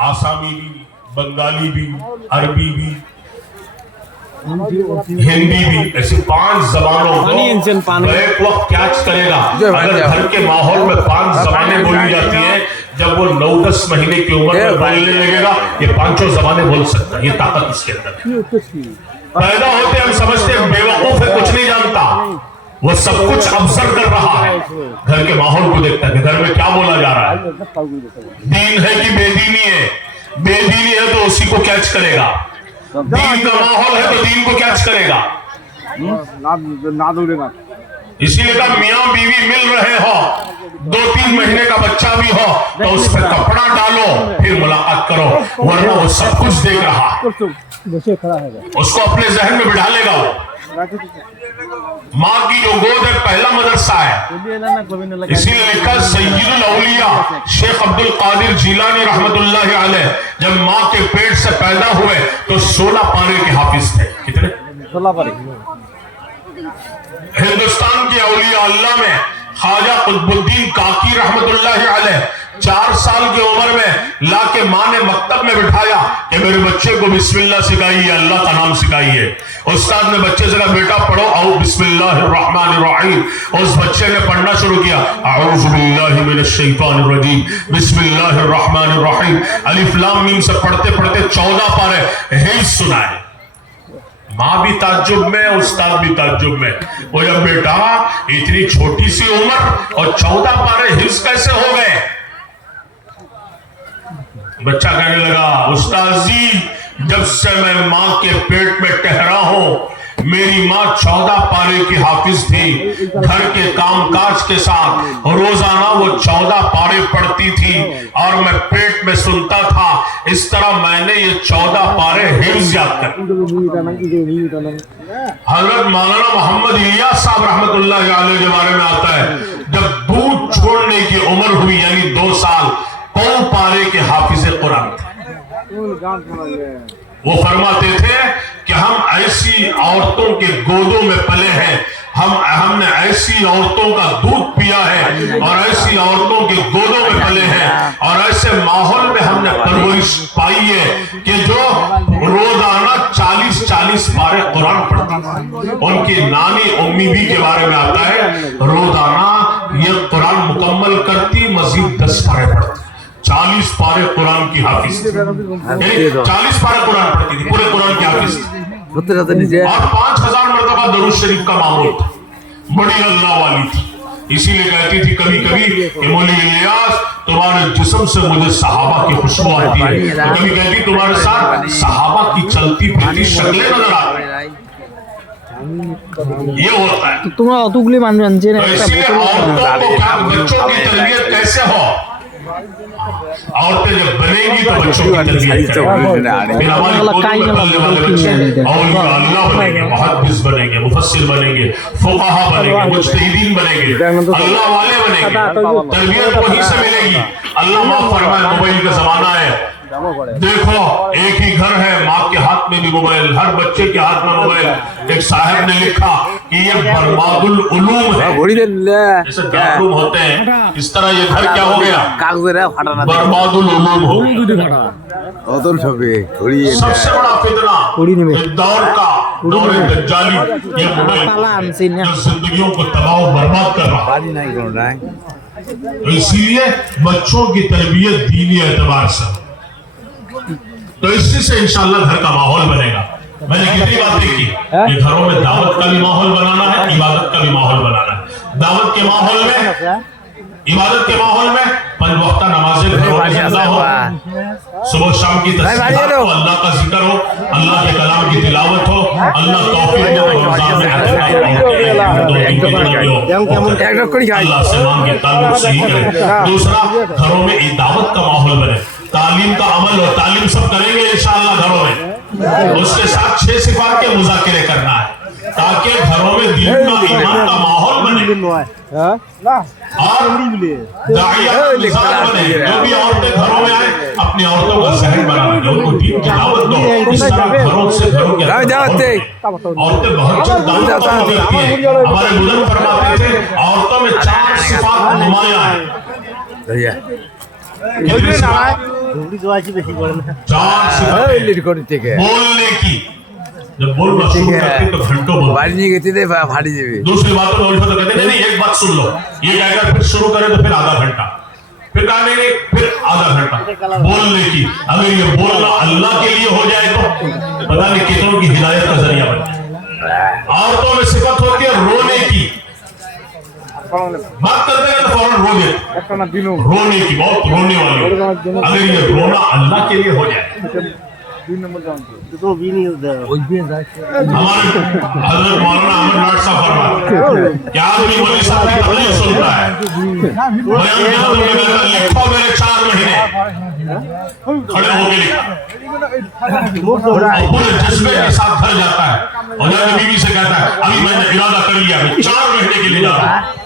आसामी भी, बंगाली भी, अरबी भी, हिंदी भी, ऐसी 5 जबानों को बैक वक्त कैच करेगा। अगर घर के माहौल में 5 जबानें बोली जाती हैं, जब वो 9-10 महीने की उम्र में बोलने लगेगा, ये 5 जबानें बोल सकता है। ये ताकत इसके अंदर है। पैदा होते हम समझते हैं बेवकूफ है, कुछ नहीं जानता, वो सब कुछ ऑब्जर्व कर रहा है, घर के माहौल को देखता है कि घर में क्या बोला जा रहा है, दीन है कि बेदीनी है, बेदीनी है तो उसी को कैच करेगा, दीन का माहौल है तो दीन को कैच करेगा। इसीलिए कहा मियां बीवी मिल रहे हो, 2-3 महीने का बच्चा भी हो तो उस पर कपड़ा डालो फिर मुलाकात करो, वरना वो सब कुछ देख रहा है, उसको अपने जहन में बिठा लेगा। वो माँ की जो गोद है पहला मदरसा है। इसीलिए लिखा सय्यदुल औलिया शेख अब्दुल कादिर जिलानी रहमतुल्लाह अलैह जब माँ के पेट से पैदा हुए तो 16 पारे के हाफिज थे। कितने? 16 पारे। हिंदुस्तान के औलिया अल्लाह में ख्वाजा कुतुबुद्दीन काकी रहमतुल्लाह अलैह 4 साल की उम्र में लाके माँ ने मकतब में बिठाया कि मेरे बच्चे को बिस्मिल्लाह सिखाइए, अल्लाह का नाम सिखाइए। उस्ताद ने बच्चे से कहा बेटा पढ़ो आओ बिस्मिल्लाहिर्रहमानिर्रहीम। उस बच्चे ने पढ़ना शुरू किया अऊज़ु बिल्लाहि मिनश शैतानिर रजीम बिस्मिल्लाहिर्रहमानिर्रहीम अलिफ लाम मीम से पढ़ते पढ़ते 14 पारे हिफ्ज़ सुनाए। माँ भी ताज्जुब में, उस्ताद भी ताज्जुब में। वो जब बेटा इतनी छोटी सी उम्र और 14 पारे हिफ्ज़ कैसे हो गए? बच्चा कहने लगा उस्ताद जी जब से मैं माँ के पेट में ठहरा हूं, मेरी माँ 14 पारे की हाफिज थी। घर के कामकाज के साथ रोजाना वो 14 पारे पढ़ती थी और मैं पेट में सुनता था। इस तरह मैंने ये 14 पारे हिफ्ज़ याद कर। हजरत मौलाना मोहम्मद इलियास साहब रहमतुल्लाह अलैह के बारे में आता है जब दूध छोड़ने की उम्र हुई यानी 2 साल, 100 पारे के हाफिज कुरान थे। वो फरमाते थे कि हम ऐसी औरतों के गोदों में पले हैं, हमने ऐसी औरतों का दूध पिया है और ऐसी औरतों के गोदों में पले हैं और ऐसे माहौल में हमने परवरिश पाई है कि जो रोजाना 40-40 पारे कुरान पढ़ती। उनकी नानी उम्मी भी के बारे में आता है रोजाना ये कुरान मुकम्मल करती, मजीद 10 पारे पढ़ती। 40 पारे कुरान की हाफिज थी, 40 पारे कुरान पढ़ती थी, पूरे कुरान की हाफिज थी। और 5000 मरतबा दरूद शरीफ का मामूल था, बड़ी अल्लाह वाली थी। इसीलिए कहती थी कभी कभी कि मौलवी इलियास तुम्हारे जिस्म से मुझे सहाबा की खुशबू आती है, तो कभी कहती तुम्हारे साथ सहाबा की चलती फिरती शक्लें नजर आती हैं। ये होता है। तो औरतों की तरबियत कैसे हो? औरतें जब बनेंगी तो बच्चों की तरबियत करेंगी। फिर हमारे गोद में पलने वाले बच्चे औलिया अल्लाह बनेंगे, मुहद्दिस बनेंगे, मुफस्सिर बनेंगे, फुक़हा बनेंगे, मुज्तहिदीन बनेंगे, अल्लाह वाले बनेंगे। तरबियत वहीं से मिलेगी। अल्लाह माफ फरमाए मोबाइल का जमाना है, देखो एक ही घर है, माँ के हाथ में भी मोबाइल, हर बच्चे के हाथ में मोबाइल। एक साहब ने लिखा कि ये बर्बादुल उलूम है, जैसे दारूम होते हैं इस तरह ये घर क्या हो गया? बर्बादुल उलूम हो गया। सबसे बड़ा फितना इस दौर का दौर दज्जाली ये मोबाइल जो जिंदगियों को तबाह बर्बाद कर रहा है। तो इसीलिए बच्चों की तरबियत दीनी एतबार से, तो इसी से इंशाअल्लाह घर का माहौल बनेगा। मैंने कितनी बातें की कि घरों में दावत का भी माहौल बनाना है, इबादत का भी माहौल बनाना है। दावत के माहौल में, इबादत के माहौल में 5 वक्त नमाजें घरों में ज़िंदा हो, सुबह शाम की तस्बीह हो, अल्लाह का जिक्र हो, अल्लाह के कलाम की तिलावत हो, अल्लाह तौफीक दे रमजान में अल्लाह से मांगे ताल्लुक सही करे। दूसरा घरों में दावत का माहौल बने, तालीम का अमल हो, तालीम सब करेंगे इंशाअल्लाह घरों में। उसके साथ 6 सिफात के मुज़ाकिरे करना है ताकि घरों में दिन का ईमान का माहौल बने और दाइया मिसाल बने। जो भी औरतें घरों में आए अपनी औरतों का ज़हन बनाने दो, उनको दीन की दावत दो। इस तरह घरों से घरों के औरतें बहुत दावत करती हैं। हमारे बुजुर्ग फरमाते थे औरतों में 4 सिफात नुमायां हैं। चार सिफतें बोलने की, जब बोलना शुरू करते तो घंटों बोलते। बारी नहीं कहती थे फाड़ी देवी। दूसरी बातों में उल्टा तो कहते नहीं एक बात सुन लो, ये कहकर फिर शुरू करें तो फिर आधा घंटा, फिर कहा नहीं फिर आधा घंटा बोलने की। अगर ये बोलना अल्लाह के लिए हो जाए तो पता नहीं कितनों की हिदायत का जरिया बन जाए। औरतों में सिफत होती है रोने की, बात करते हैं तो फौरन रो देते, रोने की, बहुत रोने वाली। अगर ये रोना अल्लाह के लिए हो जाए, हमारे हजरत मौलाना अहमद लाट साहब फरमा क्या आदमी वली साहब की तकलीफ सुनता है, लिखो मेरे 4 महीने खड़े होके लिखा, पूरे जज्बे के साथ घर जाता है और जाके बीवी से कहता है अभी मैंने इरादा कर लिया, 4 महीने के लिए जा रहा हूं।